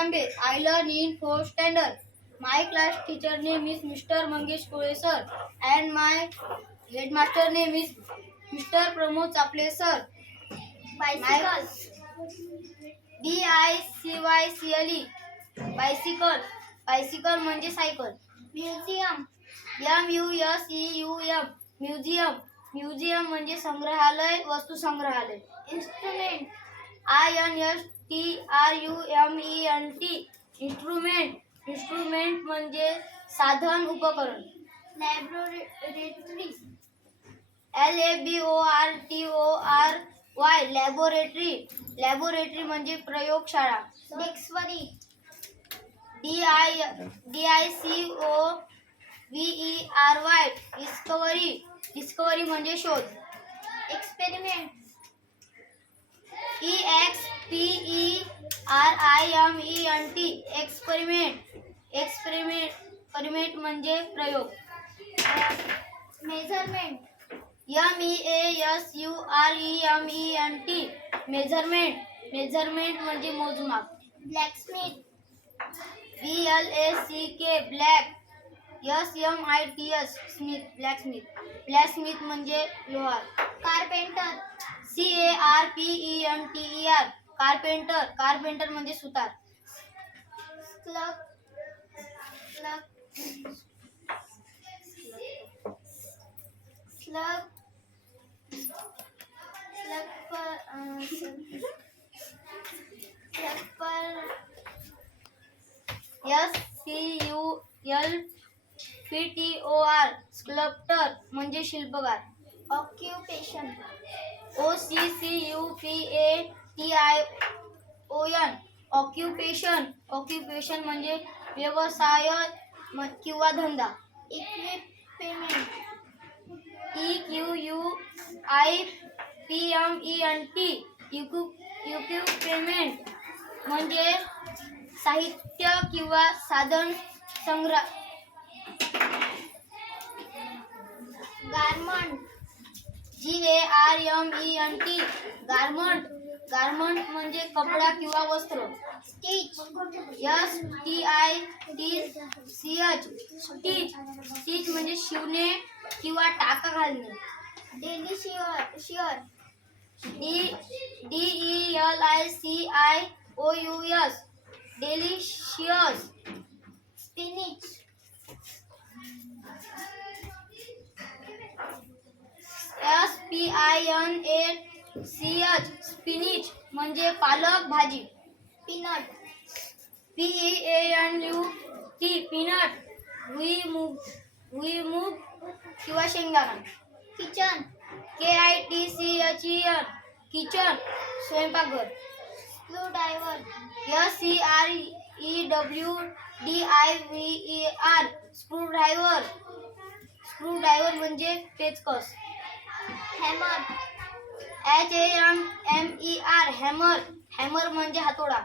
Tambe. I learn in 4th standard. My class teacher name is Mr. Mangesh Kole sir, and my headmaster name is Mr. Pramod Chaple sir. Bicycle. BICYCLE. Bicycle. Bicycle म्हणजे cycle. Museum. MUSEUM. Museum. Museum म्हणजे संग्रहालय, वस्तू संग्रहालय. Instrument. INSTRUMENT. Instrument. Instrument म्हणजे साधन, उपकरण. Laboratory. LABORTORY. Laboratory. Laboratory म्हणजे प्रयोगशाळा. डिक्शनरी. DICOVERY. डिस्कवरी. डिस्कवरी म्हणजे शोध. एक्सपेरिमेंट. EXPERIMENT. एक्सपेरिमेंट. एक्सपेरिमेंट म्हणजे प्रयोग. मेजरमेंट. MEASUREMENT. मेजरमेंट. मेजरमेंट म्हणजे मोजमाप. Blacksmith. BLACK. Black. SMITH. Smith. Blacksmith. Blacksmith म्हणजे लोहार. कारपेंटर. CARPENTER. कारपेंटर. कारपेंटर म्हणजे सुतार. Slug. Slug. Slug. SCULPTOR. Sculptor म्हणजे शिल्पकार. ऑक्युपेशन. OCCUPATION. ऑक्युपेशन. ऑक्युपेशन म्हणजे व्यवसाय किंवा धंदा. इक्विपमेंट. EQUIPMENT. इक्विपमेंट म्हणजे साहित्य किंवा साधन संग्रह. गारमेंट. GARMENT. गारमेंट. गारमेंट म्हणजे कपडा किंवा वस्त्र. स्टिच. STITCH. स्टिच. स्टिच म्हणजे शिवणे किंवा टाका घालणे. Daily shear. DELICIOUS. Delicious. Spinach. SPINACH. Spinach म्हणजे पालक भाजी. पीनट. PEANUT. पीनट. भुईमूग किंवा शेंगदाणा. किचन. KITCHEN. किचन स्वयंपाकघर. स्क्रूड्रायव्हर. SCREWDRIVER. स्क्रूड्रायव्हर. स्क्रूड्रायव्हर म्हणजे पेचकस. हॅमर. HAMMER. हॅमर. हॅमर म्हणजे हातोडा.